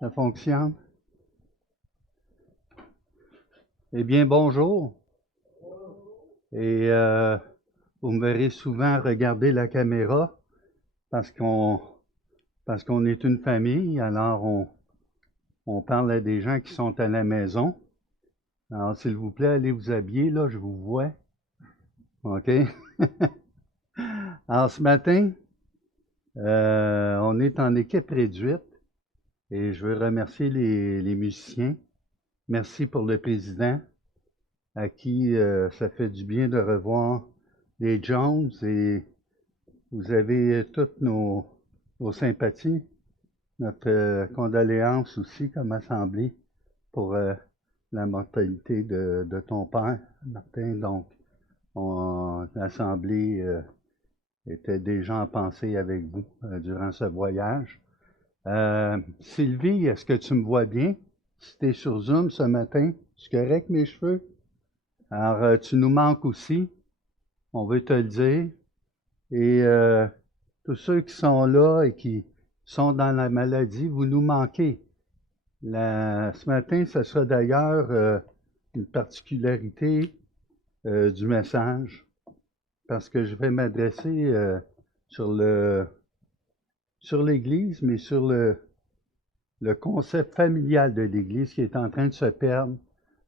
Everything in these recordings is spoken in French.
Ça fonctionne? Eh bien, bonjour. Et vous me verrez souvent regarder la caméra parce qu'on est une famille, alors on parle à des gens qui sont à la maison. Alors, s'il vous plaît, allez vous habiller, là, je vous vois. OK? Alors, ce matin, on est en équipe réduite et je veux remercier les musiciens. Merci pour le président, à qui ça fait du bien de revoir les Jones et vous avez toutes nos sympathies, notre condoléance aussi comme assemblée pour la mortalité de ton père, Martin. Donc, l'assemblée était déjà en pensée avec vous durant ce voyage. Sylvie, est-ce que tu me vois bien? Si tu es sur Zoom ce matin, c'est correct mes cheveux? Alors, tu nous manques aussi, on veut te le dire. Et tous ceux qui sont là et qui sont dans la maladie, vous nous manquez. Ce matin, ce sera d'ailleurs une particularité du message, parce que je vais m'adresser sur l'Église, mais sur le concept familial de l'Église qui est en train de se perdre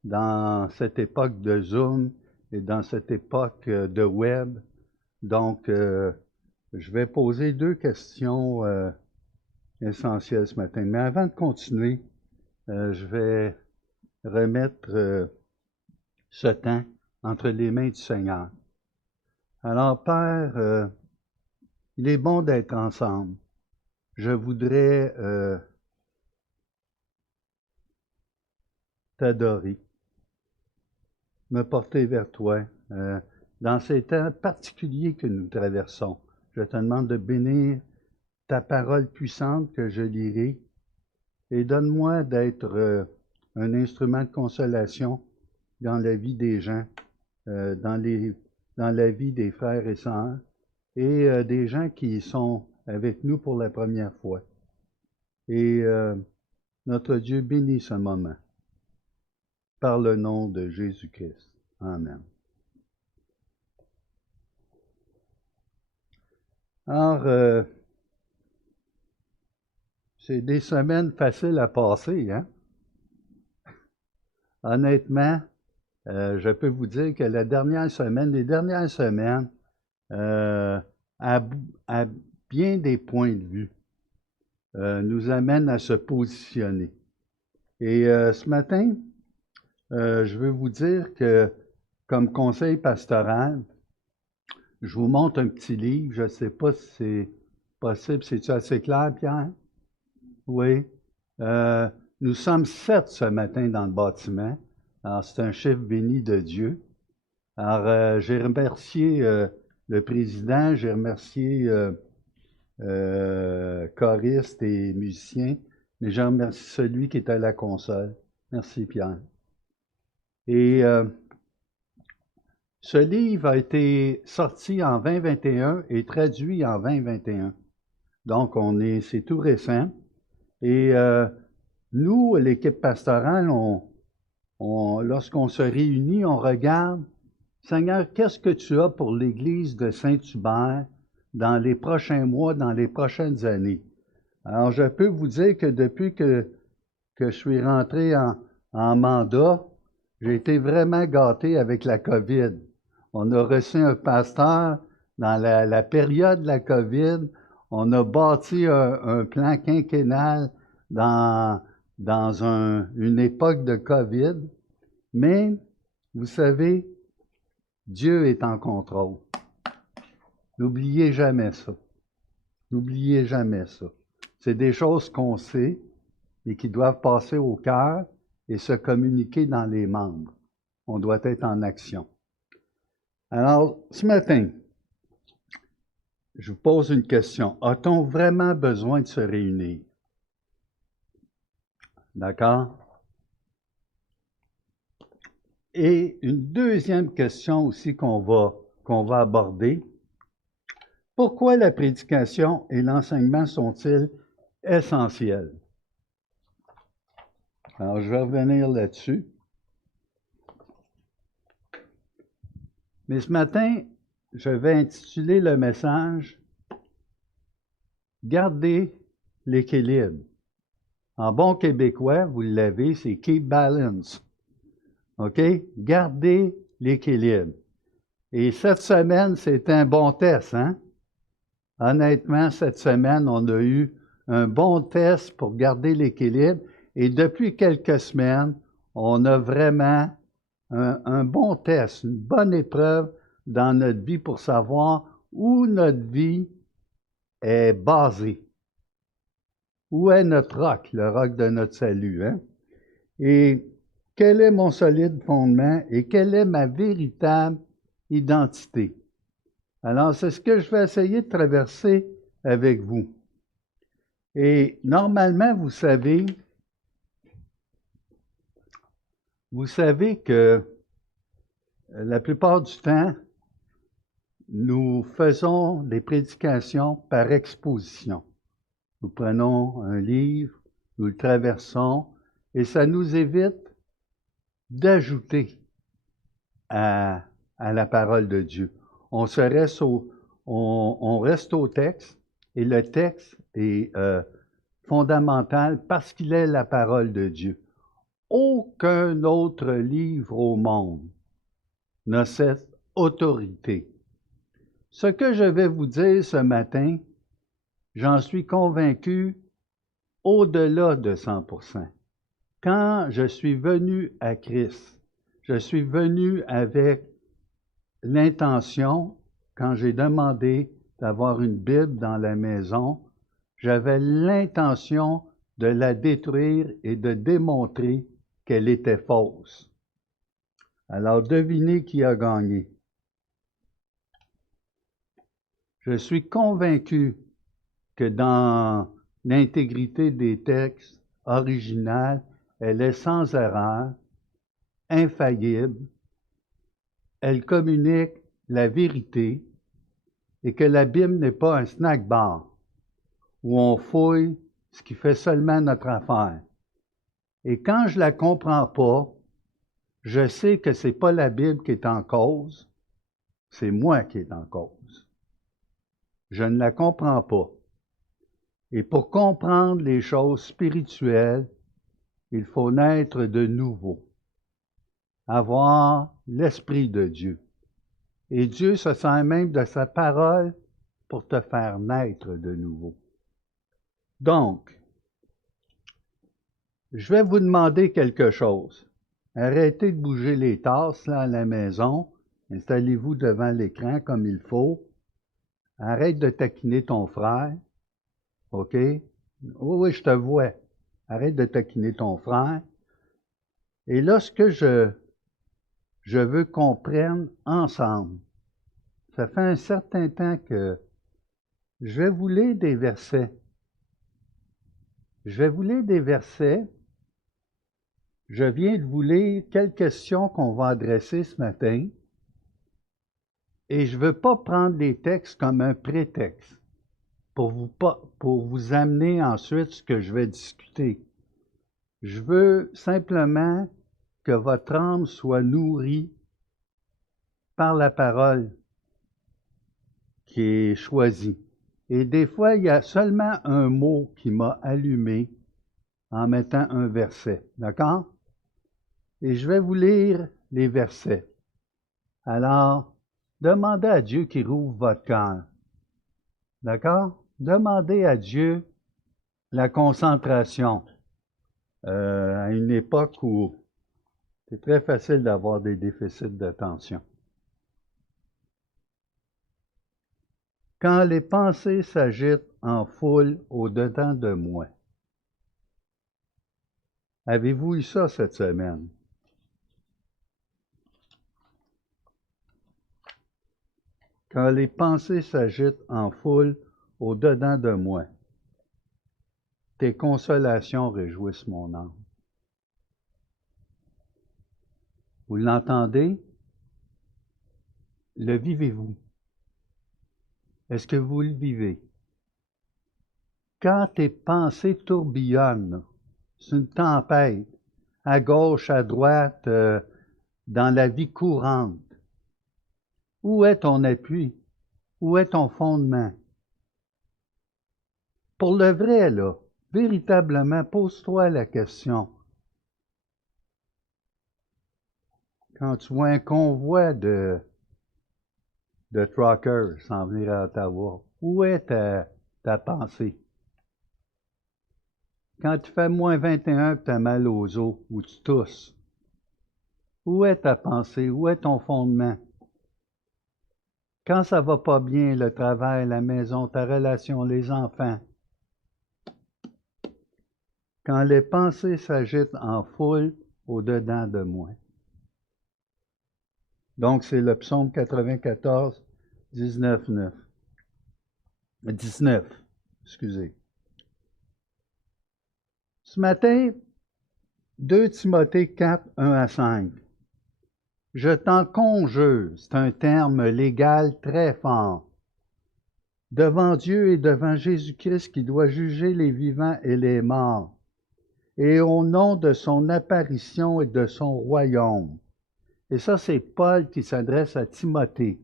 dans cette époque de Zoom et dans cette époque de web. Donc, je vais poser deux questions essentielles ce matin. Mais avant de continuer, je vais remettre ce temps entre les mains du Seigneur. Alors, Père, il est bon d'être ensemble. Je voudrais t'adorer, me porter vers toi. Dans ces temps particuliers que nous traversons, je te demande de bénir ta parole puissante que je lirai et donne-moi d'être un instrument de consolation dans la vie des gens, dans la vie des frères et sœurs et des gens qui sont avec nous pour la première fois. Et notre Dieu bénit ce moment par le nom de Jésus-Christ. Amen. Alors, c'est des semaines faciles à passer, hein? Honnêtement, je peux vous dire que les dernières semaines, à bien des points de vue, nous amènent à se positionner. Et ce matin, je veux vous dire que, comme conseil pastoral, je vous montre un petit livre. Je ne sais pas si c'est possible. C'est-tu assez clair, Pierre? Oui. Nous sommes 7 ce matin dans le bâtiment. Alors, c'est un chiffre béni de Dieu. Alors, j'ai remercié le président, j'ai remercié choristes et musiciens, mais je remercie celui qui est à la console. Merci, Pierre. Et ce livre a été sorti en 2021 et traduit en 2021. Donc, c'est tout récent. Et nous, l'équipe pastorale, lorsqu'on se réunit, on regarde, Seigneur, qu'est-ce que tu as pour l'Église de Saint-Hubert dans les prochains mois, dans les prochaines années? Alors, je peux vous dire que depuis que je suis rentré en mandat, j'ai été vraiment gâté avec la COVID. On a reçu un pasteur dans la période de la COVID. On a bâti un plan quinquennal dans une époque de COVID. Mais, vous savez, Dieu est en contrôle. N'oubliez jamais ça. N'oubliez jamais ça. C'est des choses qu'on sait et qui doivent passer au cœur et se communiquer dans les membres. On doit être en action. Alors, ce matin, je vous pose une question. A-t-on vraiment besoin de se réunir? D'accord? Et une deuxième question aussi qu'on va aborder. Pourquoi la prédication et l'enseignement sont-ils essentiels? Alors, je vais revenir là-dessus. Mais ce matin, je vais intituler le message « Garder l'équilibre ». En bon québécois, vous l'avez, c'est « keep balance ». OK? Garder l'équilibre. Et cette semaine, c'est un bon test, hein? Honnêtement, cette semaine, on a eu un bon test pour garder l'équilibre. Et depuis quelques semaines, on a vraiment un bon test, une bonne épreuve dans notre vie pour savoir où notre vie est basée. Où est notre roc, le roc de notre salut, hein? Et quel est mon solide fondement et quelle est ma véritable identité? Alors, c'est ce que je vais essayer de traverser avec vous. Et normalement, vous savez que la plupart du temps, nous faisons des prédications par exposition. Nous prenons un livre, nous le traversons, et ça nous évite d'ajouter à la parole de Dieu. On reste au texte, et le texte est fondamental parce qu'il est la parole de Dieu. Aucun autre livre au monde n'a cette autorité. Ce que je vais vous dire ce matin, j'en suis convaincu au-delà de 100%. Quand je suis venu à Christ, je suis venu avec l'intention, quand j'ai demandé d'avoir une Bible dans la maison, j'avais l'intention de la détruire et de démontrer qu'elle était fausse. Alors, devinez qui a gagné. Je suis convaincu que dans l'intégrité des textes originaux, elle est sans erreur, infaillible, elle communique la vérité et que la Bible n'est pas un snack bar où on fouille ce qui fait seulement notre affaire. Et quand je la comprends pas, je sais que c'est pas la Bible qui est en cause, c'est moi qui est en cause. Je ne la comprends pas. Et pour comprendre les choses spirituelles, il faut naître de nouveau, avoir l'Esprit de Dieu. Et Dieu se sert même de sa parole pour te faire naître de nouveau. Donc, je vais vous demander quelque chose. Arrêtez de bouger les tasses là, à la maison. Installez-vous devant l'écran comme il faut. Arrête de taquiner ton frère. OK? Oui, je te vois. Arrête de taquiner ton frère. Et là, ce que je veux qu'on prenne ensemble, ça fait un certain temps que je vais vous lire des versets. Je vais vous lire des versets. Je viens de vous lire quelques questions qu'on va adresser ce matin. Et je ne veux pas prendre les textes comme un prétexte pour vous amener ensuite ce que je vais discuter. Je veux simplement que votre âme soit nourrie par la parole qui est choisie. Et des fois, il y a seulement un mot qui m'a allumé en mettant un verset. D'accord? Et je vais vous lire les versets. Alors, demandez à Dieu qu'il rouvre votre cœur. D'accord? Demandez à Dieu la concentration. À une époque où c'est très facile d'avoir des déficits d'attention. Quand les pensées s'agitent en foule au-dedans de moi. Avez-vous eu ça cette semaine? Quand les pensées s'agitent en foule au-dedans de moi, tes consolations réjouissent mon âme. Vous l'entendez? Le vivez-vous? Est-ce que vous le vivez? Quand tes pensées tourbillonnent, c'est une tempête, à gauche, à droite, dans la vie courante? Où est ton appui? Où est ton fondement? Pour le vrai, là, véritablement, pose-toi la question. Quand tu vois un convoi de truckers s'en venir à Ottawa, où est ta pensée? Quand tu fais moins 21 et tu as mal aux os ou tu tousses, où est ta pensée? Où est ton fondement? Quand ça va pas bien, le travail, la maison, ta relation, les enfants, quand les pensées s'agitent en foule au-dedans de moi. Donc, c'est le psaume 94, 19, 9. 19, excusez. Ce matin, 2 Timothée 4, 1 à 5. Je t'en conjure, c'est un terme légal très fort, devant Dieu et devant Jésus-Christ qui doit juger les vivants et les morts, et au nom de son apparition et de son royaume. Et ça, c'est Paul qui s'adresse à Timothée.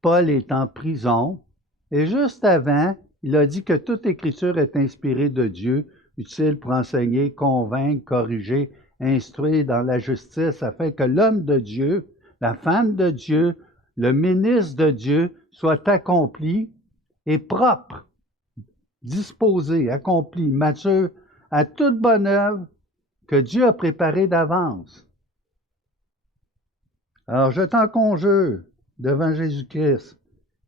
Paul est en prison, et juste avant, il a dit que toute écriture est inspirée de Dieu, utile pour enseigner, convaincre, corriger, instruire dans la justice, afin que l'homme de Dieu, la femme de Dieu, le ministre de Dieu soit accompli et propre, disposé, accompli, mature à toute bonne œuvre que Dieu a préparée d'avance. Alors je t'en conjure devant Jésus-Christ,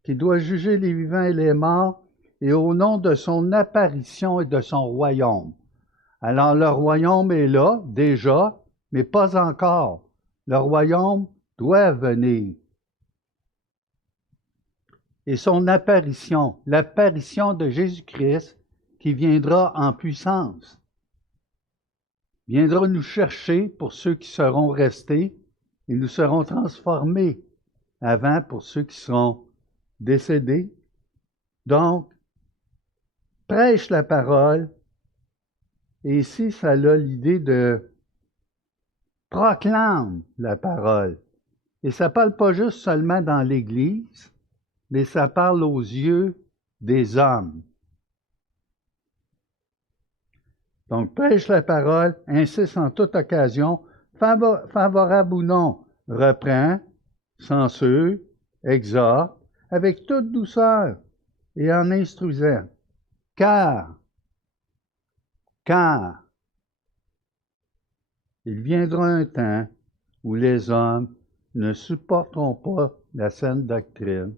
qui doit juger les vivants et les morts, et au nom de son apparition et de son royaume. Alors le royaume est là, déjà, mais pas encore. Le royaume doit venir. Et son apparition, l'apparition de Jésus-Christ, qui viendra en puissance, viendra nous chercher pour ceux qui seront restés, et nous serons transformés avant pour ceux qui seront décédés. Donc, prêche la parole, et ici, ça a l'idée de proclame la parole. Et ça ne parle pas juste seulement dans l'Église, mais ça parle aux yeux des hommes. Donc, prêche la parole, insiste en toute occasion, favorable ou non, reprend, censure, exhorte, avec toute douceur et en instruisant. Car il viendra un temps où les hommes ne supporteront pas la saine doctrine,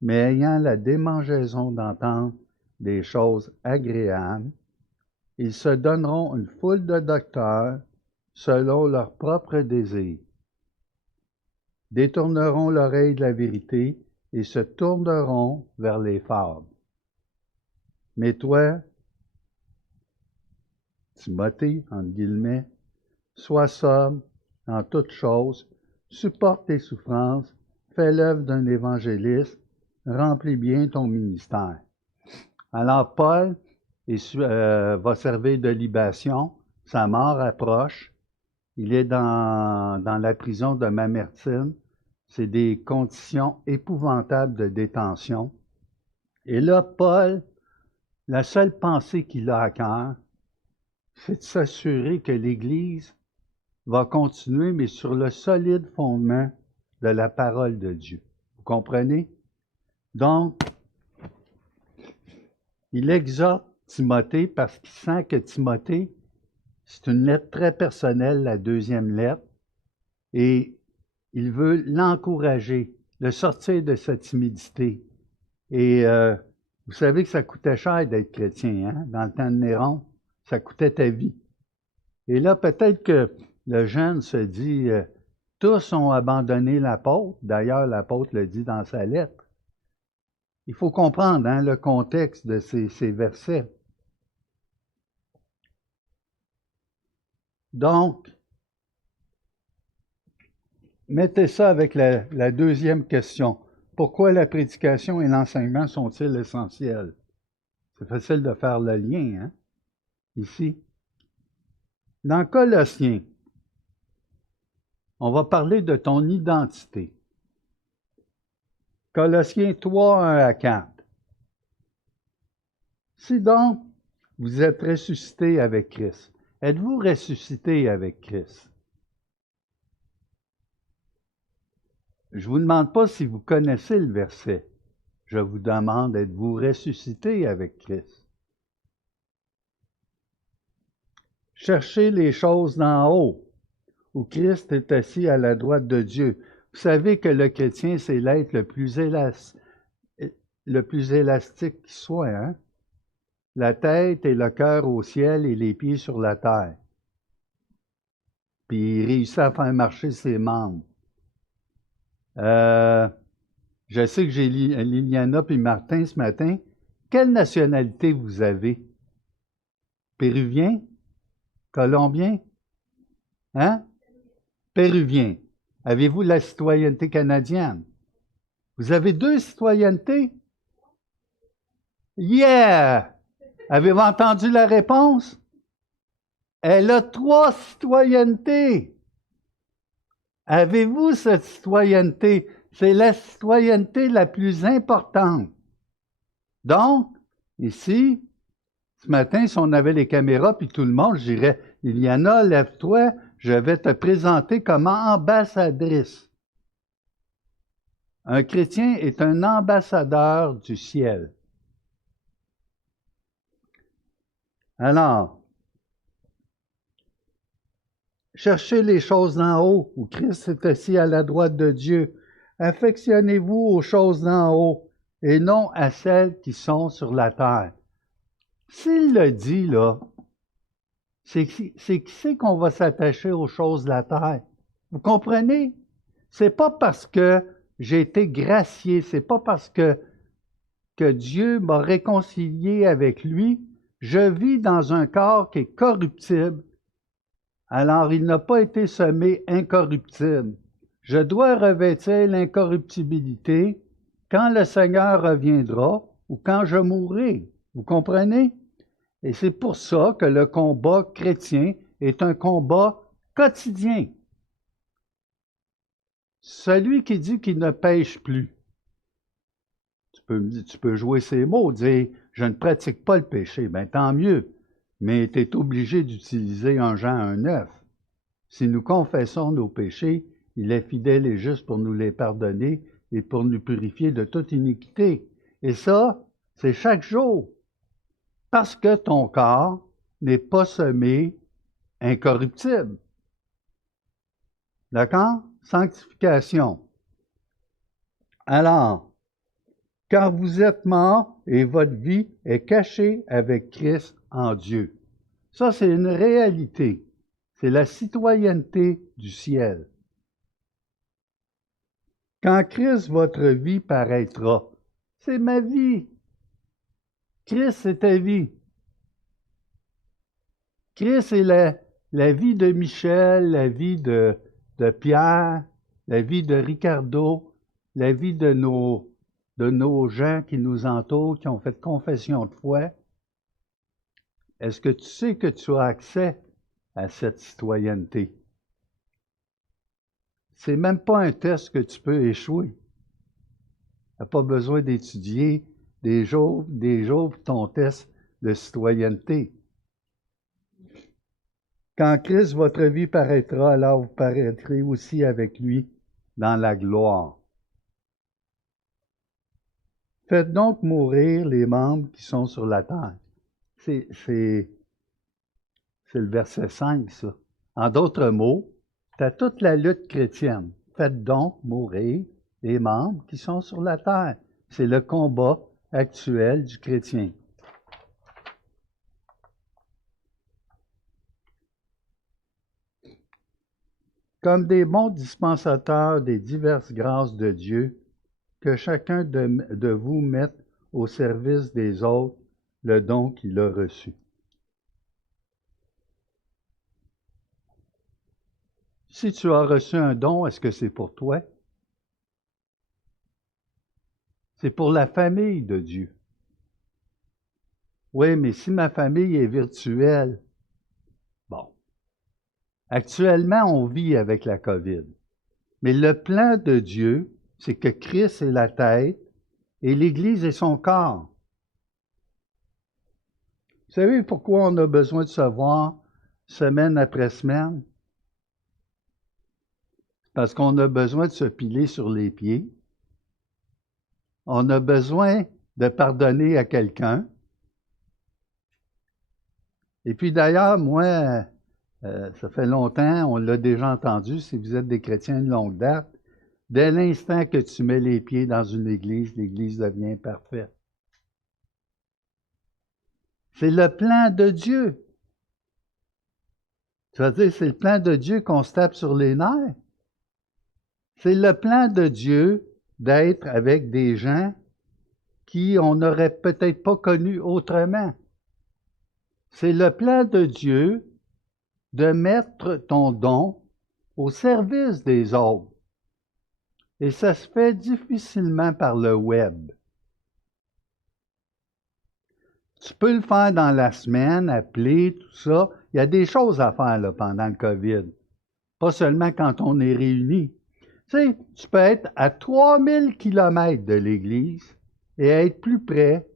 mais ayant la démangeaison d'entendre des choses agréables, ils se donneront une foule de docteurs selon leur propre désir, détourneront l'oreille de la vérité et se tourneront vers les fables. Mais toi, Timothée, entre guillemets, sois sobre en toutes choses, supporte tes souffrances, fais l'œuvre d'un évangéliste, remplis bien ton ministère. Alors Paul va servir de libation, sa mort approche, il est dans la prison de Mamertine, c'est des conditions épouvantables de détention. Et là, Paul, la seule pensée qu'il a à cœur, c'est de s'assurer que l'Église va continuer, mais sur le solide fondement de la parole de Dieu. Vous comprenez? Donc, il exhorte Timothée parce qu'il sent que Timothée, c'est une lettre très personnelle, la deuxième lettre, et il veut l'encourager, le sortir de sa timidité. Et vous savez que ça coûtait cher d'être chrétien, hein? Dans le temps de Néron, ça coûtait ta vie. Et là, peut-être que le jeune se dit, tous ont abandonné l'apôtre. D'ailleurs, l'apôtre le dit dans sa lettre. Il faut comprendre hein, le contexte de ces versets. Donc, mettez ça avec la deuxième question. Pourquoi la prédication et l'enseignement sont-ils essentiels? C'est facile de faire le lien, hein, ici. Dans Colossiens, on va parler de ton identité. Colossiens 3, 1 à 4. Si donc vous êtes ressuscité avec Christ, êtes-vous ressuscité avec Christ? Je ne vous demande pas si vous connaissez le verset. Je vous demande, êtes-vous ressuscité avec Christ? Cherchez les choses d'en haut, où Christ est assis à la droite de Dieu. Vous savez que le chrétien, c'est l'être le plus élastique qui soit, hein? La tête et le cœur au ciel et les pieds sur la terre. Puis il réussit à faire marcher ses membres. Je sais que j'ai Liliana et Martin ce matin. Quelle nationalité vous avez? Péruvien? Colombien? Hein? Péruvien. Avez-vous la citoyenneté canadienne? Vous avez 2 citoyennetés? Yeah! Avez-vous entendu la réponse? Elle a 3 citoyennetés. Avez-vous cette citoyenneté? C'est la citoyenneté la plus importante. Donc, ici, ce matin, si on avait les caméras, puis tout le monde, je dirais, Liliana, lève-toi, je vais te présenter comme ambassadrice. Un chrétien est un ambassadeur du ciel. Alors, cherchez les choses d'en haut, où Christ est assis à la droite de Dieu. Affectionnez-vous aux choses d'en haut, et non à celles qui sont sur la terre. S'il le dit, là, c'est qui c'est qu'on va s'attacher aux choses de la terre. Vous comprenez? C'est pas parce que j'ai été gracié, c'est pas parce que Dieu m'a réconcilié avec lui. Je vis dans un corps qui est corruptible. Alors, il n'a pas été semé incorruptible. Je dois revêtir l'incorruptibilité quand le Seigneur reviendra ou quand je mourrai. Vous comprenez? Et c'est pour ça que le combat chrétien est un combat quotidien. Celui qui dit qu'il ne pêche plus, tu peux jouer ces mots, dire « je ne pratique pas le péché », bien tant mieux, mais tu es obligé d'utiliser un Jean 1,9. Si nous confessons nos péchés, il est fidèle et juste pour nous les pardonner et pour nous purifier de toute iniquité. Et ça, c'est chaque jour. Parce que ton corps n'est pas semé incorruptible. D'accord? Sanctification. Alors, car vous êtes morts et votre vie est cachée avec Christ en Dieu. Ça, c'est une réalité. C'est la citoyenneté du ciel. Quand Christ, votre vie, paraîtra, c'est ma vie. Christ, c'est ta vie. Christ est la vie de Michel, la vie de Pierre, la vie de Ricardo, la vie de nos gens qui nous entourent, qui ont fait confession de foi. Est-ce que tu sais que tu as accès à cette citoyenneté? C'est même pas un test que tu peux échouer. Tu n'as pas besoin d'étudier des jours pour ton test de citoyenneté. Quand Christ, votre vie, paraîtra, alors vous paraîtrez aussi avec lui dans la gloire. Faites donc mourir les membres qui sont sur la terre. C'est le verset 5, ça. En d'autres mots, tu as toute la lutte chrétienne. Faites donc mourir les membres qui sont sur la terre. C'est le combat actuel du chrétien. Comme des bons dispensateurs des diverses grâces de Dieu, que chacun de vous mette au service des autres le don qu'il a reçu. Si tu as reçu un don, est-ce que c'est pour toi? C'est pour la famille de Dieu. Oui, mais si ma famille est virtuelle, bon, Actuellement, on vit avec la COVID. Mais le plan de Dieu, c'est que Christ est la tête et l'Église est son corps. Vous savez pourquoi on a besoin de se voir semaine après semaine? Parce qu'on a besoin de se piler sur les pieds. On a besoin de pardonner à quelqu'un. Et puis d'ailleurs, moi, ça fait longtemps, on l'a déjà entendu, si vous êtes des chrétiens de longue date, dès l'instant que tu mets les pieds dans une église, l'église devient parfaite. C'est le plan de Dieu. Ça veut dire, c'est le plan de Dieu qu'on se tape sur les nerfs. C'est le plan de Dieu d'être avec des gens qui on n'aurait peut-être pas connus autrement. C'est le plan de Dieu de mettre ton don au service des autres. Et ça se fait difficilement par le web. Tu peux le faire dans la semaine, appeler, tout ça. Il y a des choses à faire là, pendant le COVID. Pas seulement quand on est réunis. Tu sais, tu peux être à 3000 kilomètres de l'Église et être plus près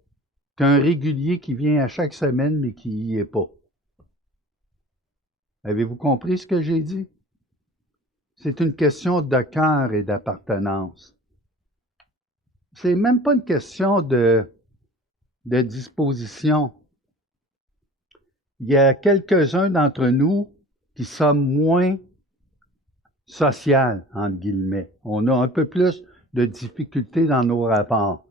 qu'un régulier qui vient à chaque semaine mais qui n'y est pas. Avez-vous compris ce que j'ai dit? C'est une question de cœur et d'appartenance. C'est même pas une question de disposition. Il y a quelques-uns d'entre nous qui sommes moins social, entre guillemets. On a un peu plus de difficultés dans nos rapports.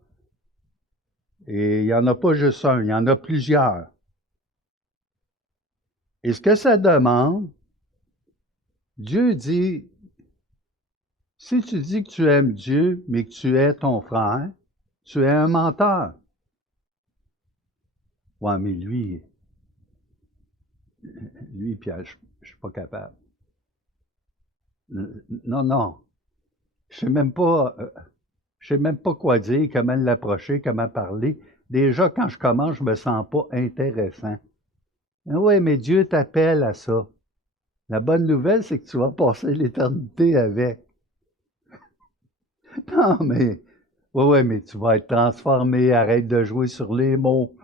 Et il n'y en a pas juste un, il y en a plusieurs. Et ce que ça demande, Dieu dit, si tu dis que tu aimes Dieu, mais que tu es ton frère, tu es un menteur. Ouais, mais lui, Pierre, je ne suis pas capable. Non, non. Je sais même pas, je sais même pas quoi dire, comment l'approcher, comment parler. Déjà, quand je commence, je me sens pas intéressant. Oui, mais Dieu t'appelle à ça. La bonne nouvelle, c'est que tu vas passer l'éternité avec. Non, mais, oui, mais tu vas être transformé, arrête de jouer sur les mots.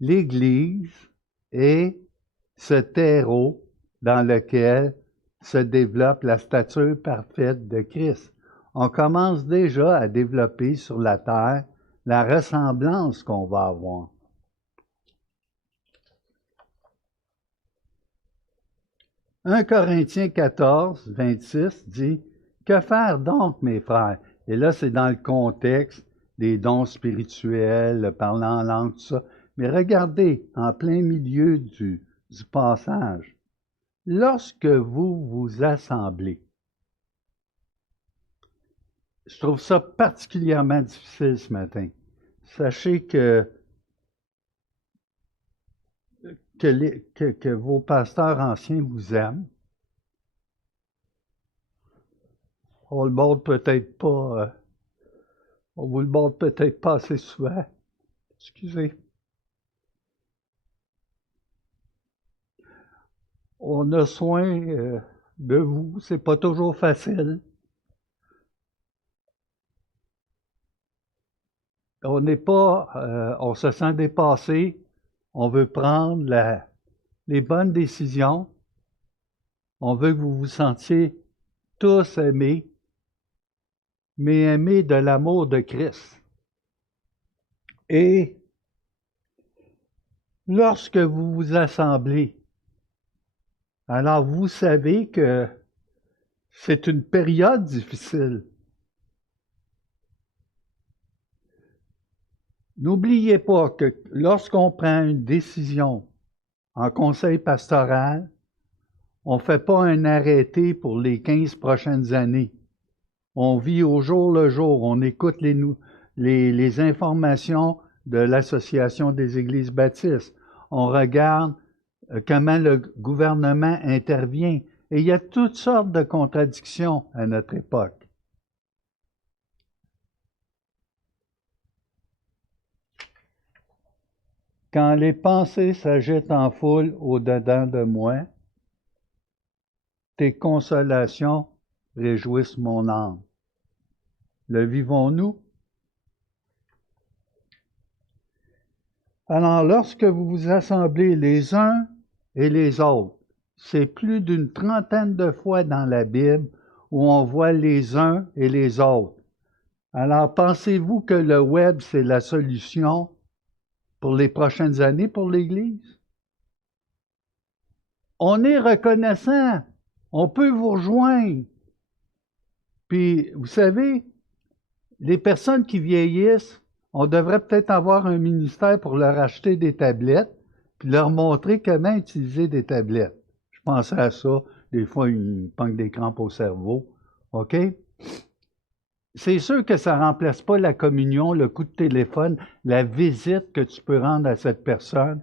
L'Église est ce terreau dans lequel se développe la stature parfaite de Christ. On commence déjà à développer sur la terre la ressemblance qu'on va avoir. 1 Corinthiens 14, 26 dit « Que faire donc, mes frères? » Et là, c'est dans le contexte des dons spirituels, le parlant en langue, tout ça. Mais regardez, en plein milieu du passage, « Lorsque vous vous assemblez », je trouve ça particulièrement difficile ce matin. Sachez que vos pasteurs anciens vous aiment. On le borde peut-être pas, on vous le borde peut-être pas assez souvent. Excusez. On a soin de vous, c'est pas toujours facile. On n'est pas, on se sent dépassé. On veut prendre les bonnes décisions. On veut que vous vous sentiez tous aimés, mais aimés de l'amour de Christ. Et lorsque vous vous assemblez, alors vous savez que c'est une période difficile. N'oubliez pas que lorsqu'on prend une décision en conseil pastoral, on ne fait pas un arrêté pour les 15 prochaines années. On vit au jour le jour. On écoute les informations de l'Association des Églises baptistes. On regarde comment le gouvernement intervient. Et il y a toutes sortes de contradictions à notre époque. Quand les pensées s'agitent en foule au-dedans de moi, tes consolations réjouissent mon âme. Le vivons-nous? Alors, lorsque vous vous assemblez les uns et les autres, c'est plus d'une trentaine de fois dans la Bible où on voit les uns et les autres. Alors, pensez-vous que le web, c'est la solution pour les prochaines années pour l'Église? On est reconnaissant. On peut vous rejoindre. Puis, vous savez, les personnes qui vieillissent, on devrait peut-être avoir un ministère pour leur acheter des tablettes, puis leur montrer comment utiliser des tablettes. Je pensais à ça. Des fois, ils pognent des crampes au cerveau. OK? C'est sûr que ça ne remplace pas la communion, le coup de téléphone, la visite que tu peux rendre à cette personne.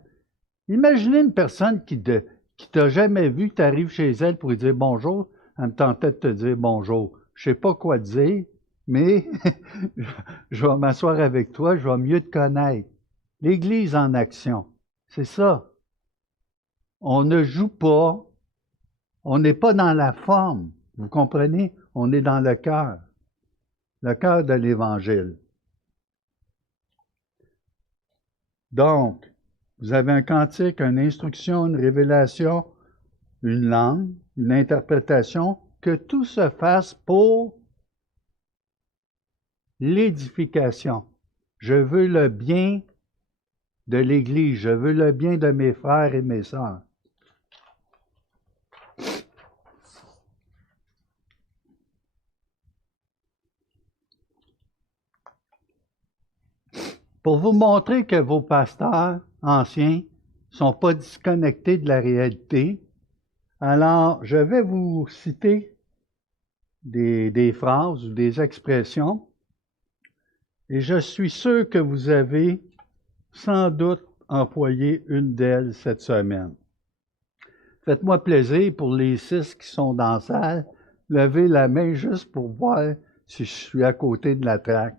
Imaginez une personne qui t'a jamais vu, que tu arrives chez elle pour lui dire bonjour, elle me tentait de te dire bonjour. Je ne sais pas quoi dire, mais je vais m'asseoir avec toi, je vais mieux te connaître. L'Église en action, c'est ça. On ne joue pas, on n'est pas dans la forme, vous comprenez? On est dans le cœur de l'Évangile. Donc, vous avez un cantique, une instruction, une révélation, une langue, une interprétation, que tout se fasse pour l'édification. Je veux le bien de l'Église, je veux le bien de mes frères et mes sœurs. Pour vous montrer que vos pasteurs anciens ne sont pas disconnectés de la réalité, alors je vais vous citer des phrases ou des expressions, et je suis sûr que vous avez sans doute employé une d'elles cette semaine. Faites-moi plaisir pour les 6 qui sont dans la salle, levez la main juste pour voir si je suis à côté de la traque.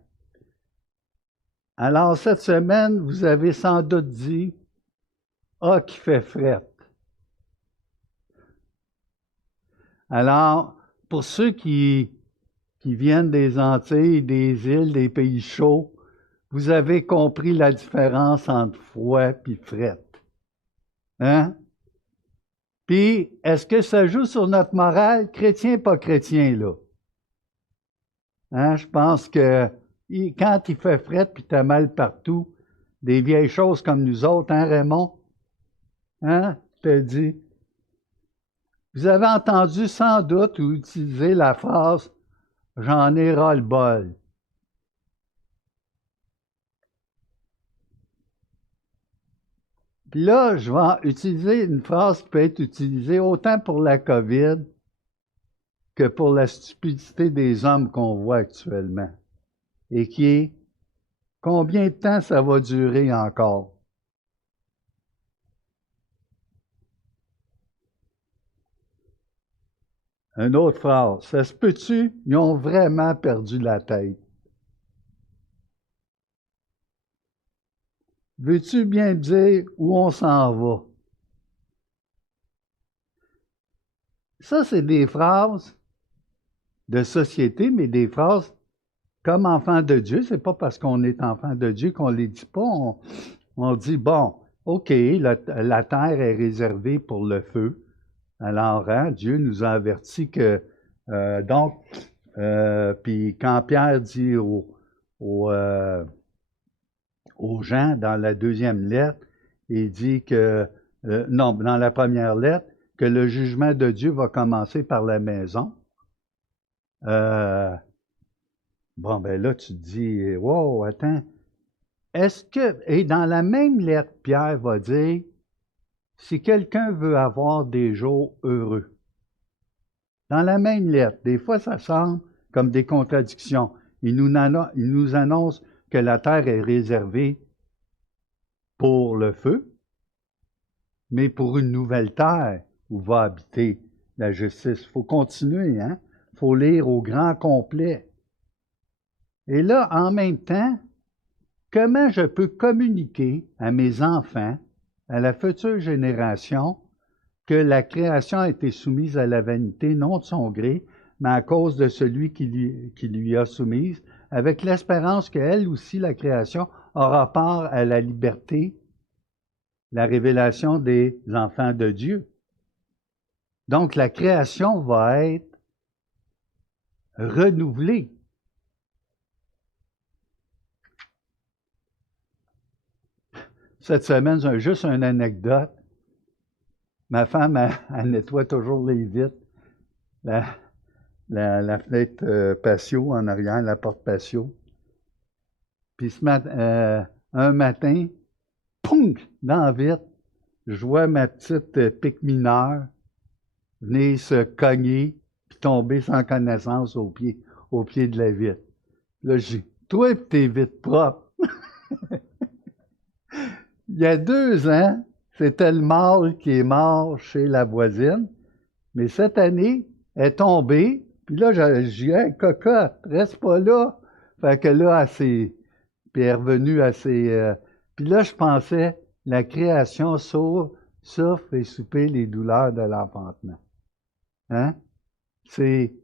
Alors, cette semaine, vous avez sans doute dit « Ah, qui fait frette ». Alors, pour ceux qui viennent des Antilles, des îles, des pays chauds, vous avez compris la différence entre froid et frette. Hein? Puis, est-ce que ça joue sur notre morale, chrétien, pas chrétien, là? Hein? Je pense que quand il fait frette puis t'as mal partout, des vieilles choses comme nous autres, hein, Raymond? Hein? Je te dis. Vous avez entendu sans doute ou utilisé la phrase « j'en ai ras-le-bol ». Puis là, je vais utiliser une phrase qui peut être utilisée autant pour la COVID que pour la stupidité des hommes qu'on voit actuellement. Et qui est « combien de temps ça va durer encore ». Une autre phrase, ça se peut-tu? Ils ont vraiment perdu la tête. Veux-tu bien dire où on s'en va? Ça, c'est des phrases de société, mais des phrases comme enfant de Dieu. C'est pas parce qu'on est enfant de Dieu qu'on les dit pas. On dit, bon, OK, la terre est réservée pour le feu. Alors, hein, Dieu nous a avertis que, puis quand Pierre dit aux gens dans la deuxième lettre, il dit que, non, dans la première lettre, que le jugement de Dieu va commencer par la maison. Bon, ben là, tu te dis, wow, attends, est-ce que, et dans la même lettre, Pierre va dire, si quelqu'un veut avoir des jours heureux. Dans la même lettre, des fois, ça semble comme des contradictions. Il nous annonce que la terre est réservée pour le feu, mais pour une nouvelle terre où va habiter la justice. Il faut continuer, hein? Il faut lire au grand complet. Et là, en même temps, comment je peux communiquer à mes enfants, à la future génération, que la création a été soumise à la vanité, non de son gré, mais à cause de celui qui lui a soumise, avec l'espérance qu'elle aussi, la création, aura part à la liberté, la révélation des enfants de Dieu. Donc, la création va être renouvelée. Cette semaine, j'ai juste une anecdote. Ma femme, elle nettoie toujours les vitres. La fenêtre patio en arrière, la porte patio. Puis un matin, poum, dans la vitre, je vois ma petite pique mineure venir se cogner puis tomber sans connaissance au pied de la vitre. Là, j'ai dit, toi et tes vitres propres. Il y a 2 ans, c'était le mâle qui est mort chez la voisine, mais cette année, elle est tombée, puis là, j'ai dit, hey, cocotte, reste pas là. Fait que là, puis elle est revenue à ses. Puis là, je pensais, la création souffre et souper les douleurs de l'enfantement. Hein? C'est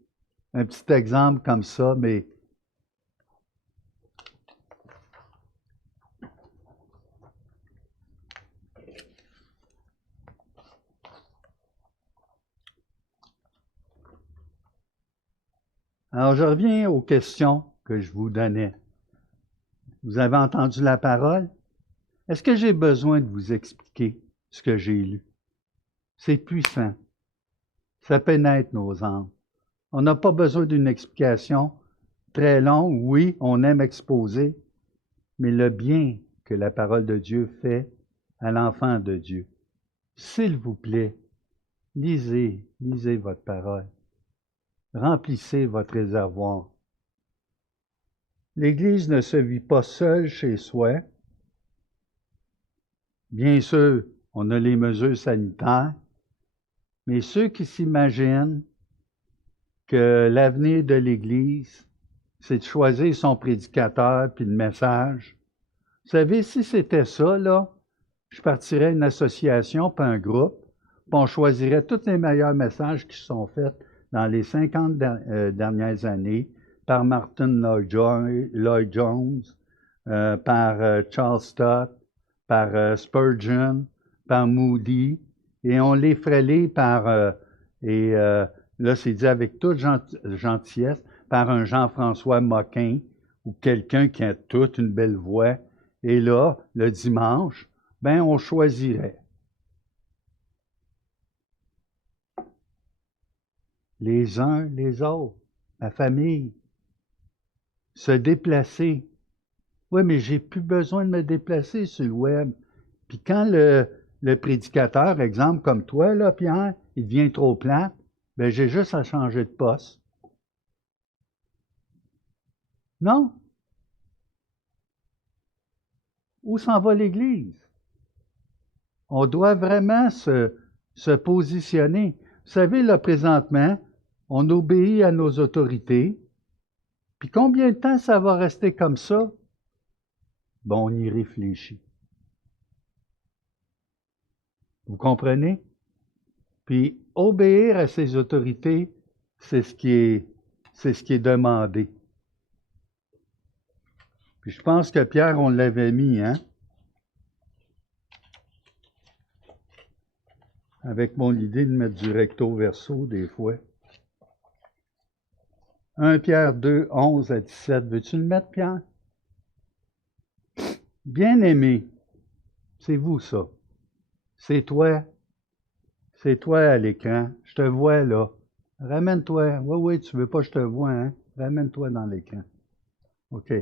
un petit exemple comme ça, mais alors je reviens aux questions que je vous donnais. Vous avez entendu la parole? Est-ce que j'ai besoin de vous expliquer ce que j'ai lu? C'est puissant. Ça pénètre nos âmes. On n'a pas besoin d'une explication très longue. Oui, on aime exposer, mais le bien que la parole de Dieu fait à l'enfant de Dieu. S'il vous plaît, lisez votre parole. Remplissez votre réservoir. L'Église ne se vit pas seule chez soi. Bien sûr, on a les mesures sanitaires, mais ceux qui s'imaginent que l'avenir de l'Église, c'est de choisir son prédicateur puis le message. Vous savez, si c'était ça, là, je partirais une association puis un groupe, puis on choisirait tous les meilleurs messages qui sont faits dans les 50 dernières années par Martin Lloyd Jones, par Charles Stott, par Spurgeon, par Moody, et on les ferait lire par, là c'est dit avec toute gentillesse, par un Jean-François Moquin, ou quelqu'un qui a toute une belle voix. Et là, le dimanche, ben on choisirait les uns les autres, la famille, se déplacer. Oui, mais j'ai plus besoin de me déplacer sur le web. Puis quand le prédicateur, exemple comme toi, là, Pierre, il devient trop plate, ben j'ai juste à changer de poste. Non? Où s'en va l'Église? On doit vraiment se positionner. Vous savez, là, présentement, on obéit à nos autorités. Puis combien de temps ça va rester comme ça? Bon, on y réfléchit. Vous comprenez? Puis obéir à ses autorités, c'est ce qui est demandé. Puis je pense que Pierre, on l'avait mis, hein? Avec mon idée de mettre du recto verso des fois. 1 Pierre 2, 11 à 17. Veux-tu le mettre, Pierre? Bien-aimé, c'est vous ça. C'est toi. C'est toi à l'écran. Je te vois là. Ramène-toi. Oui, tu veux pas que je te vois, hein? Ramène-toi dans l'écran. OK.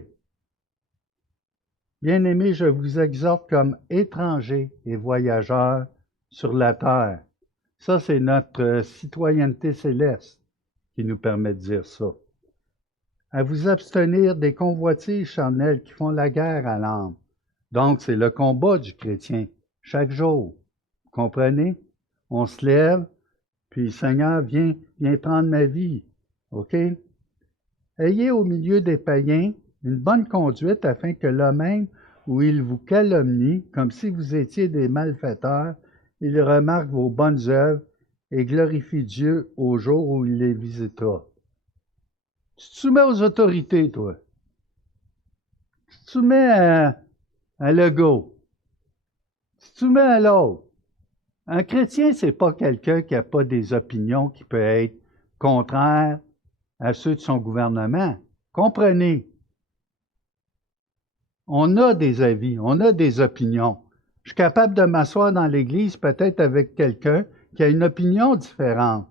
Bien-aimés, je vous exhorte comme étrangers et voyageurs sur la terre. Ça, c'est notre citoyenneté céleste qui nous permet de dire ça. À vous abstenir des convoitises charnelles qui font la guerre à l'âme. Donc, c'est le combat du chrétien, chaque jour. Vous comprenez? On se lève, puis le Seigneur vient prendre ma vie. OK? Ayez au milieu des païens une bonne conduite afin que là même où ils vous calomnient, comme si vous étiez des malfaiteurs, il remarque vos bonnes œuvres et glorifie Dieu au jour où il les visitera. Tu te soumets aux autorités, toi. Tu te soumets à Legault. Tu te soumets à l'autre. Un chrétien, c'est pas quelqu'un qui n'a pas des opinions qui peuvent être contraires à ceux de son gouvernement. Comprenez. On a des avis, on a des opinions. Je suis capable de m'asseoir dans l'Église peut-être avec quelqu'un qui a une opinion différente.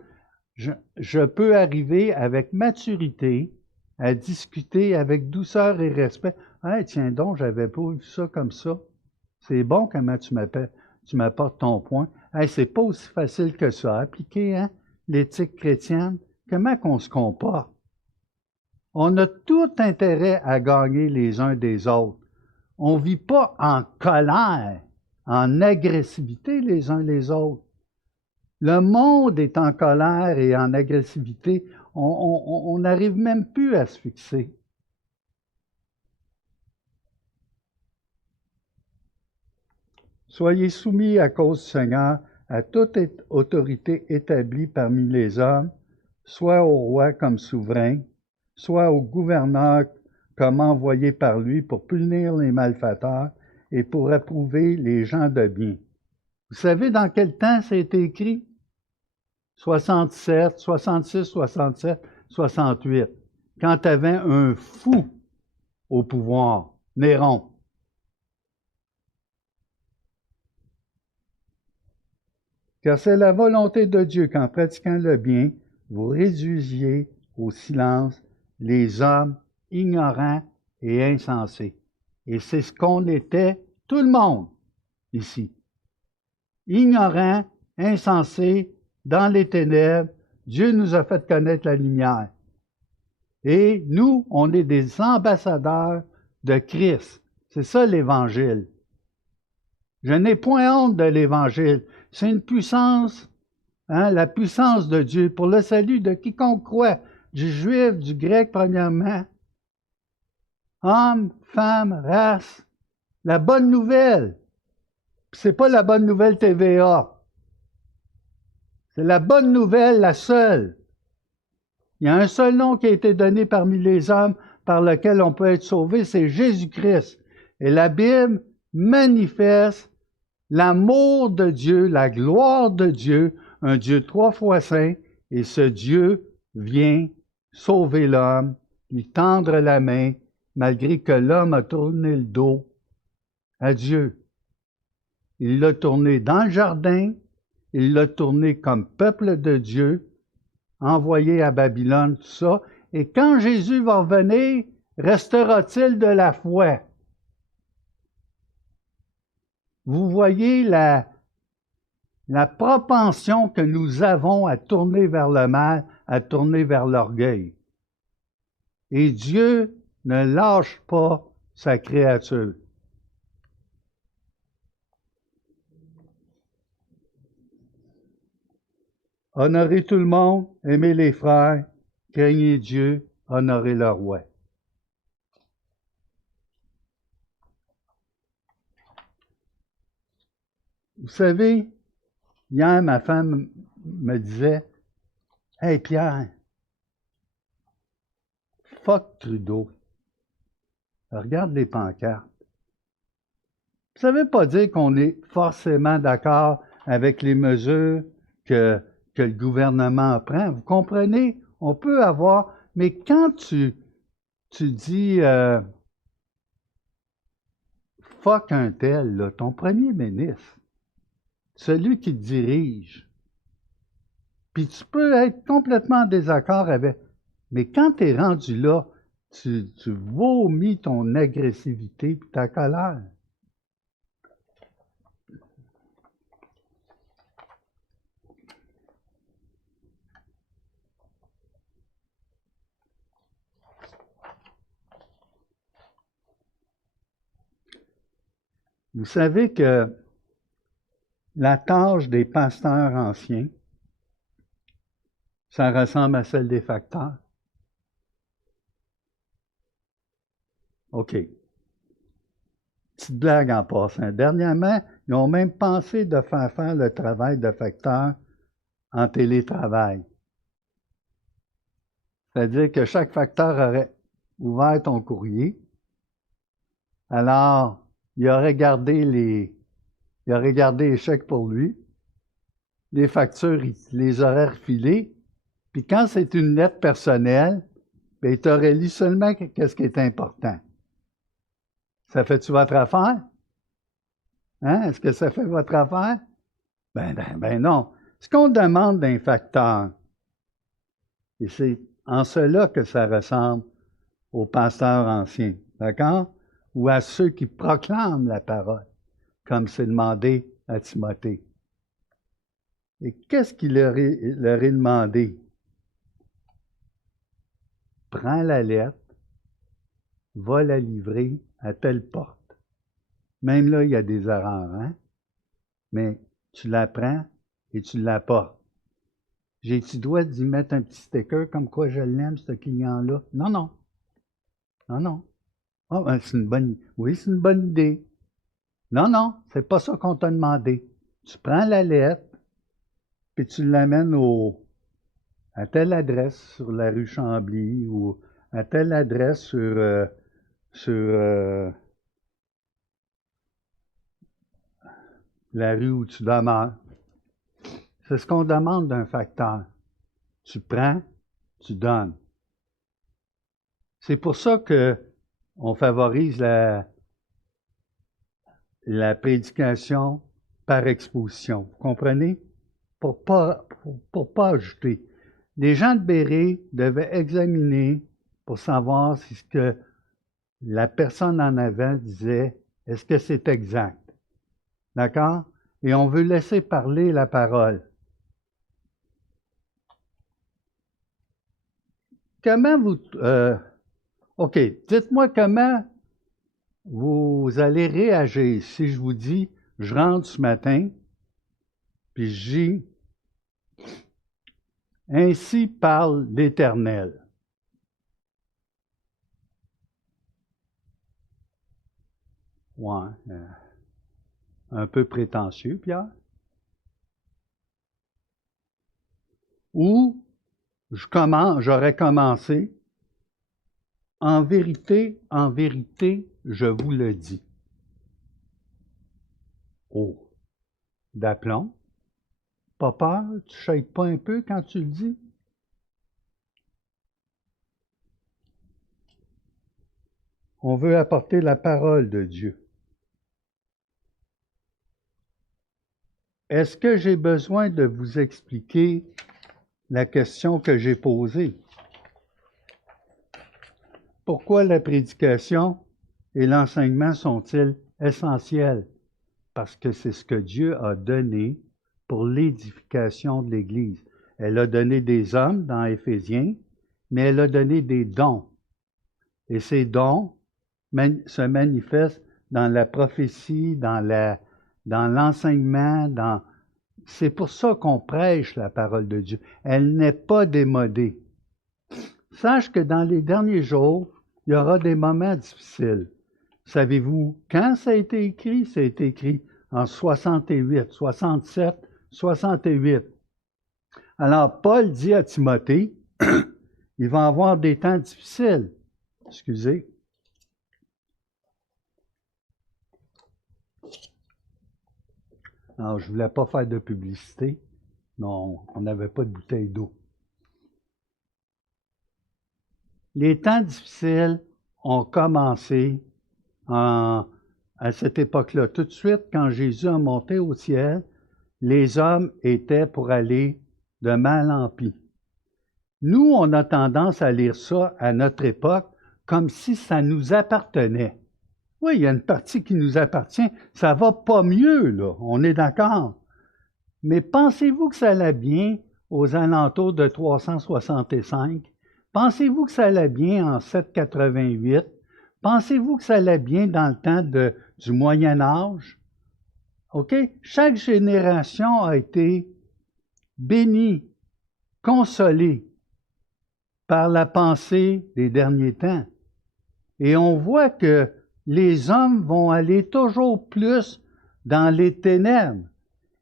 Je peux arriver avec maturité à discuter avec douceur et respect. Hey, tiens donc, j'avais pas vu ça comme ça. C'est bon comment tu m'apportes ton point. Hey, c'est pas aussi facile que ça à appliquer, hein, l'éthique chrétienne. Comment qu'on se comporte? On a tout intérêt à gagner les uns des autres. On ne vit pas en colère, en agressivité les uns les autres. Le monde est en colère et en agressivité. On n'arrive même plus à se fixer. Soyez soumis à cause du Seigneur à toute autorité établie parmi les hommes, soit au roi comme souverain, soit au gouverneur comme envoyé par lui pour punir les malfaiteurs et pour approuver les gens de bien. Vous savez dans quel temps ça a été écrit? 67, 66, 67, 68. Quand tu avais un fou au pouvoir, Néron. Car c'est la volonté de Dieu qu'en pratiquant le bien, vous réduisiez au silence les hommes ignorants et insensés. Et c'est ce qu'on était, tout le monde, ici. Ignorants, insensés, dans les ténèbres, Dieu nous a fait connaître la lumière. Et nous, on est des ambassadeurs de Christ. C'est ça l'Évangile. Je n'ai point honte de l'Évangile. C'est une puissance, hein, la puissance de Dieu pour le salut de quiconque croit, du juif, du grec premièrement, homme, femme, race. La bonne nouvelle. C'est pas la bonne nouvelle TVA. C'est la bonne nouvelle, la seule. Il y a un seul nom qui a été donné parmi les hommes par lequel on peut être sauvé, c'est Jésus-Christ. Et la Bible manifeste l'amour de Dieu, la gloire de Dieu, un Dieu 3 fois saint, et ce Dieu vient sauver l'homme, lui tendre la main, malgré que l'homme a tourné le dos à Dieu. Il l'a tourné dans le jardin, il l'a tourné comme peuple de Dieu, envoyé à Babylone, tout ça. Et quand Jésus va revenir, restera-t-il de la foi? Vous voyez la propension que nous avons à tourner vers le mal, à tourner vers l'orgueil. Et Dieu ne lâche pas sa créature. Honorez tout le monde, aimez les frères, craignez Dieu, honorez le roi. Vous savez, hier, ma femme me disait, « Hey Pierre, fuck Trudeau. Regarde les pancartes. » Ça ne veut pas dire qu'on est forcément d'accord avec les mesures que le gouvernement prend. Vous comprenez? On peut avoir... Mais quand tu dis fuck un tel, là, ton premier ministre, celui qui te dirige, puis tu peux être complètement en désaccord avec... Mais quand tu es rendu là, tu vomis ton agressivité et ta colère. Vous savez que la tâche des pasteurs anciens, ça ressemble à celle des facteurs. OK. Petite blague en passant. Dernièrement, ils ont même pensé de faire le travail de facteur en télétravail. C'est-à-dire que chaque facteur aurait ouvert ton courrier. Alors, il aurait gardé les chèques pour lui. Les factures, il les aurait refilées. Puis quand c'est une lettre personnelle, bien, il t'aurait lu seulement qu'est-ce qui est important. Ça fait-tu votre affaire? Hein? Est-ce que ça fait votre affaire? Ben non. Ce qu'on demande d'un facteur, et c'est en cela que ça ressemble aux pasteurs anciens, d'accord? Ou à ceux qui proclament la parole, comme c'est demandé à Timothée. Et qu'est-ce qu'il leur est demandé? Prends la lettre, va la livrer à telle porte. Même là, il y a des erreurs, hein? Mais tu la prends et tu l'apportes. J'ai-tu droit d'y mettre un petit sticker comme quoi je l'aime, ce client-là? Non, non. Non, non. Ah, ben, c'est une bonne idée. Oui, c'est une bonne idée. Non, non, c'est pas ça qu'on t'a demandé. Tu prends la lettre, puis tu l'amènes à telle adresse sur la rue Chambly ou à telle adresse sur la rue où tu demeures. C'est ce qu'on demande d'un facteur. Tu prends, tu donnes. C'est pour ça qu'on favorise la prédication par exposition. Vous comprenez? Pour pas ajouter. Les gens de Béret devaient examiner pour savoir si ce que la personne en avant disait, est-ce que c'est exact? D'accord? Et on veut laisser parler la parole. Comment vous... OK, dites-moi comment vous allez réagir si je vous dis, je rentre ce matin, puis je dis, ainsi parle l'Éternel. Ouais, un peu prétentieux, Pierre. Ou j'aurais commencé, en vérité, je vous le dis. Oh, d'aplomb. Pas peur, tu ne shakes pas un peu quand tu le dis? On veut apporter la parole de Dieu. Est-ce que j'ai besoin de vous expliquer la question que j'ai posée? Pourquoi la prédication et l'enseignement sont-ils essentiels? Parce que c'est ce que Dieu a donné pour l'édification de l'Église. Elle a donné des hommes dans Éphésiens, mais elle a donné des dons. Et ces dons se manifestent dans la prophétie, dans l'enseignement. C'est pour ça qu'on prêche la parole de Dieu. Elle n'est pas démodée. Sache que dans les derniers jours, il y aura des moments difficiles. Savez-vous quand ça a été écrit? Ça a été écrit en 68, 67, 68. Alors, Paul dit à Timothée, il va y avoir des temps difficiles. Excusez. Alors, je ne voulais pas faire de publicité. Non, on n'avait pas de bouteille d'eau. Les temps difficiles ont commencé à cette époque-là. Tout de suite, quand Jésus a monté au ciel, les hommes étaient pour aller de mal en pis. Nous, on a tendance à lire ça à notre époque comme si ça nous appartenait. Oui, il y a une partie qui nous appartient. Ça va pas mieux, là. On est d'accord. Mais pensez-vous que ça allait bien aux alentours de 365? Pensez-vous que ça allait bien en 788? Pensez-vous que ça allait bien dans le temps du Moyen Âge? OK? Chaque génération a été bénie, consolée par la pensée des derniers temps. Et on voit que les hommes vont aller toujours plus dans les ténèbres.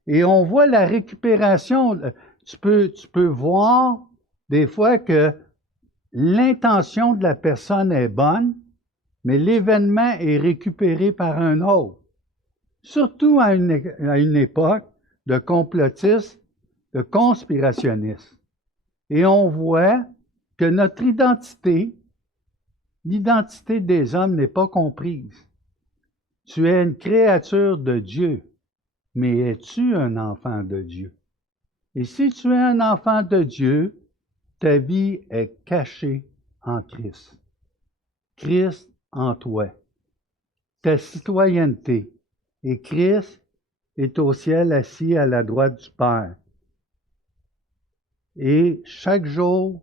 Et on voit la récupération. Tu peux voir des fois que l'intention de la personne est bonne, mais l'événement est récupéré par un autre. Surtout à une époque de complotistes, de conspirationnistes. Et on voit que notre identité, l'identité des hommes n'est pas comprise. Tu es une créature de Dieu, mais es-tu un enfant de Dieu? Et si tu es un enfant de Dieu, ta vie est cachée en Christ. Christ en toi. Ta citoyenneté. Et Christ est au ciel assis à la droite du Père. Et chaque jour,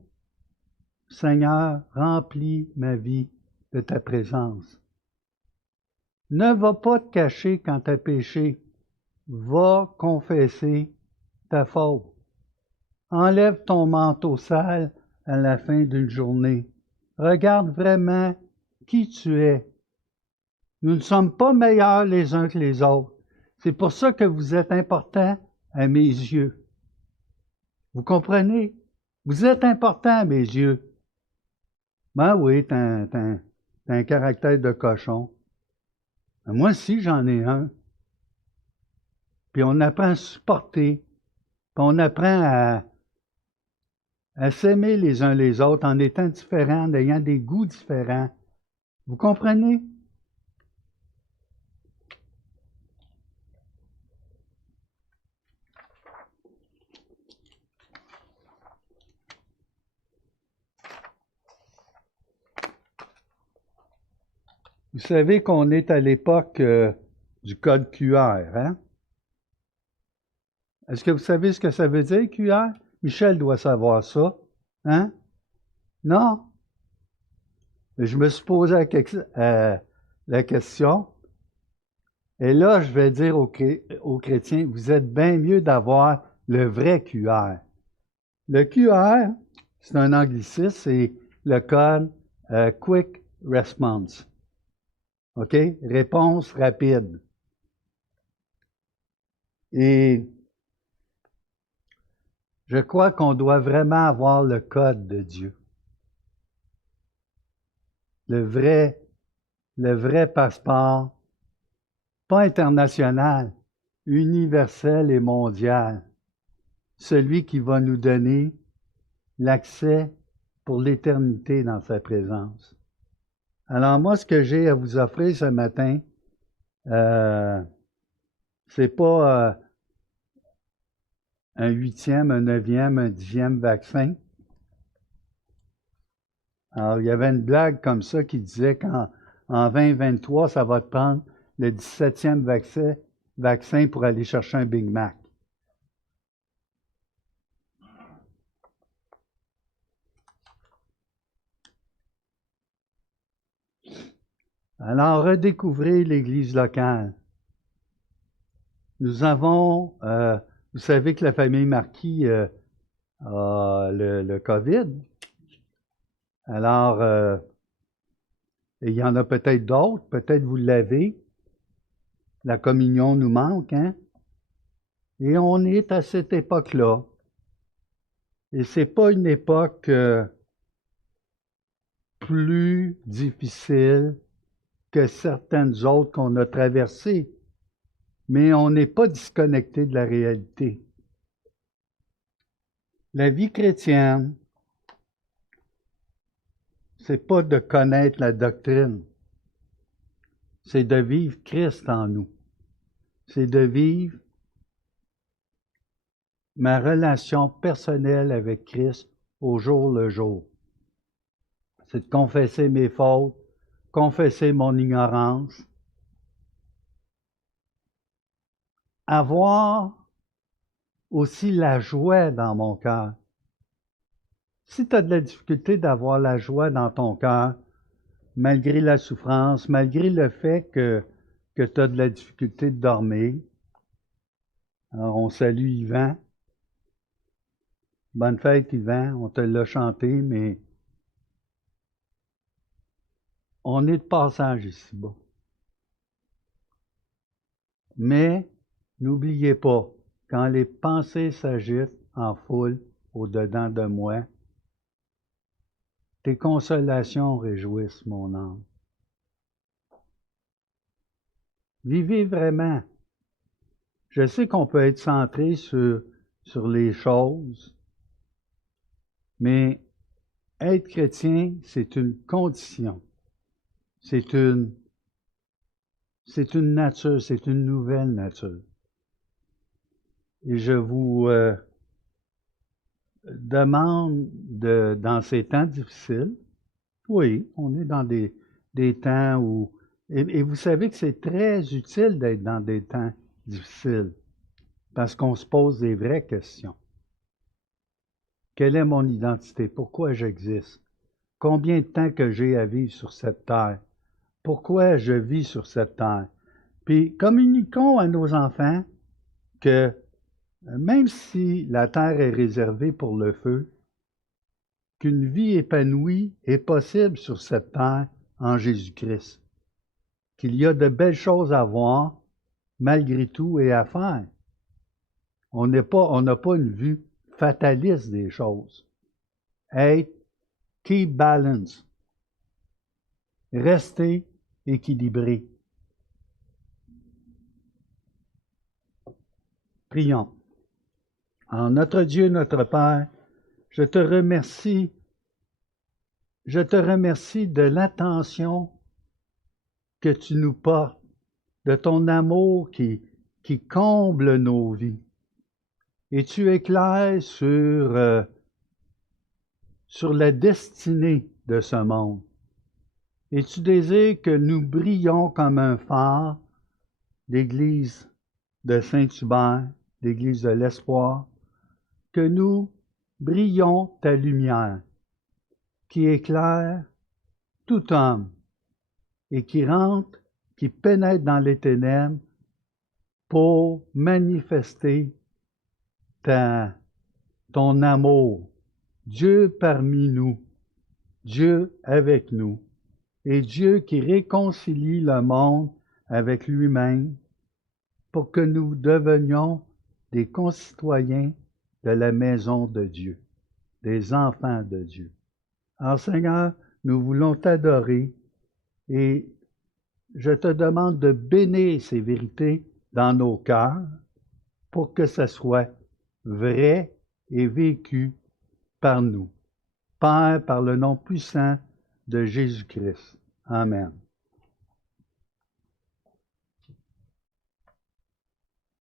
Seigneur, remplis ma vie de ta présence. Ne va pas te cacher quand tu as péché. Va confesser ta faute. Enlève ton manteau sale à la fin d'une journée. Regarde vraiment qui tu es. Nous ne sommes pas meilleurs les uns que les autres. C'est pour ça que vous êtes importants à mes yeux. Vous comprenez? Vous êtes importants à mes yeux. Ben oui, t'as un caractère de cochon. Ben moi aussi, j'en ai un. Puis on apprend à supporter. Puis on apprend à s'aimer les uns les autres en étant différents, en ayant des goûts différents. Vous comprenez? Vous savez qu'on est à l'époque du code QR, hein? Est-ce que vous savez ce que ça veut dire, QR? Michel doit savoir ça. Hein? Non? Je me suis posé la question. Et là, je vais dire aux chrétiens, vous êtes bien mieux d'avoir le vrai QR. Le QR, c'est un anglicisme, c'est le code Quick Response. OK? Réponse rapide. Et je crois qu'on doit vraiment avoir le code de Dieu. Le vrai passeport, pas international, universel et mondial. Celui qui va nous donner l'accès pour l'éternité dans sa présence. Alors moi, ce que j'ai à vous offrir ce matin, c'est pas un 8e, un 9e, un 10e vaccin. Alors, il y avait une blague comme ça qui disait qu'en 2023, ça va te prendre le 17e vaccin pour aller chercher un Big Mac. Alors, redécouvrez l'Église locale. Nous avons, vous savez que la famille Marquis a le COVID. Alors, il y en a peut-être d'autres, peut-être vous l'avez. La communion nous manque, hein? Et on est à cette époque-là. Et c'est pas une époque plus difficile que certaines autres qu'on a traversées, mais on n'est pas disconnecté de la réalité. La vie chrétienne, c'est pas de connaître la doctrine, c'est de vivre Christ en nous. C'est de vivre ma relation personnelle avec Christ au jour le jour. C'est de confesser mes fautes, confesser mon ignorance, avoir aussi la joie dans mon cœur. Si tu as de la difficulté d'avoir la joie dans ton cœur, malgré la souffrance, malgré le fait que tu as de la difficulté de dormir, alors on salue Yvan. Bonne fête, Yvan, on te l'a chanté, mais on est de passage ici-bas. Mais n'oubliez pas, quand les pensées s'agitent en foule au-dedans de moi, tes consolations réjouissent mon âme. Vivez vraiment. Je sais qu'on peut être centré sur les choses, mais être chrétien, c'est une condition. C'est une nature, c'est une nouvelle nature. Et je vous demande, dans ces temps difficiles, oui, on est dans des temps où... Et vous savez que c'est très utile d'être dans des temps difficiles, parce qu'on se pose des vraies questions. Quelle est mon identité? Pourquoi j'existe? Combien de temps que j'ai à vivre sur cette terre? Pourquoi je vis sur cette terre? Puis communiquons à nos enfants que même si la terre est réservée pour le feu, qu'une vie épanouie est possible sur cette terre en Jésus-Christ. Qu'il y a de belles choses à voir malgré tout et à faire. On n'a pas une vue fataliste des choses. Keep balance. Restez équilibré. Prions. En notre Dieu, notre Père, je te remercie de l'attention que tu nous portes, de ton amour qui comble nos vies. Et tu éclaires sur la destinée de ce monde. Et tu désires que nous brillions comme un phare, l'Église de Saint-Hubert, l'Église de l'Espoir, que nous brillons ta lumière, qui éclaire tout homme et qui rentre, qui pénètre dans les ténèbres pour manifester ton amour. Dieu parmi nous, Dieu avec nous, et Dieu qui réconcilie le monde avec lui-même pour que nous devenions des concitoyens de la maison de Dieu, des enfants de Dieu. Alors Seigneur, nous voulons t'adorer et je te demande de bénir ces vérités dans nos cœurs pour que ce soit vrai et vécu par nous. Père, par le nom puissant de Jésus-Christ. Amen.